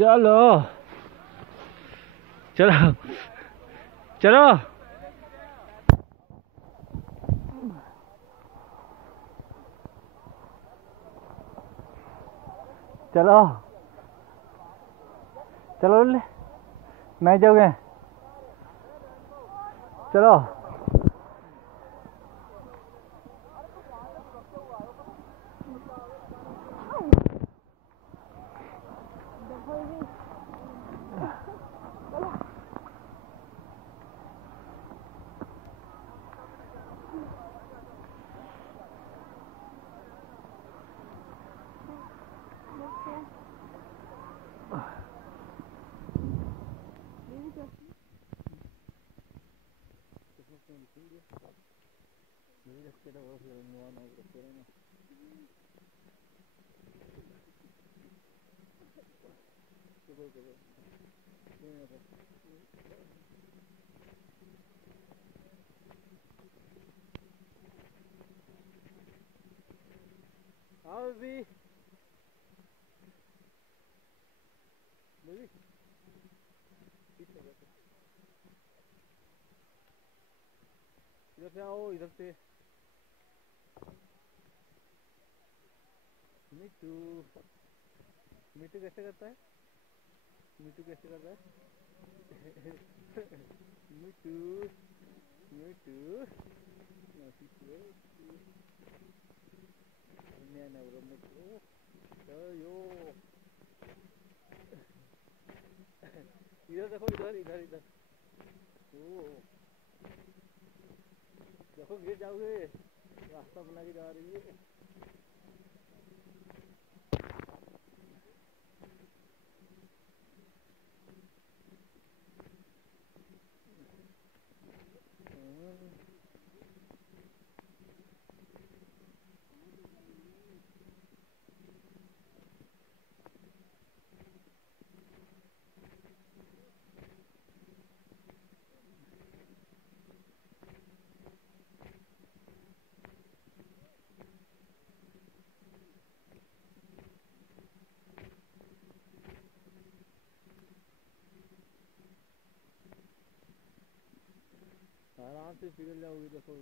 चलो चलो चलो चलो चलो ले मैं जाओगे चलो I'll be इधर से आओ इधर से मीटू मीटू कैसे करता है मीटू कैसे करता है मीटू मीटू यो इधर देखो इधर इधर इधर ओ देखो गिर जाओगे रास्ता बना के जा रही है आराम से पिघल जाओगे देखो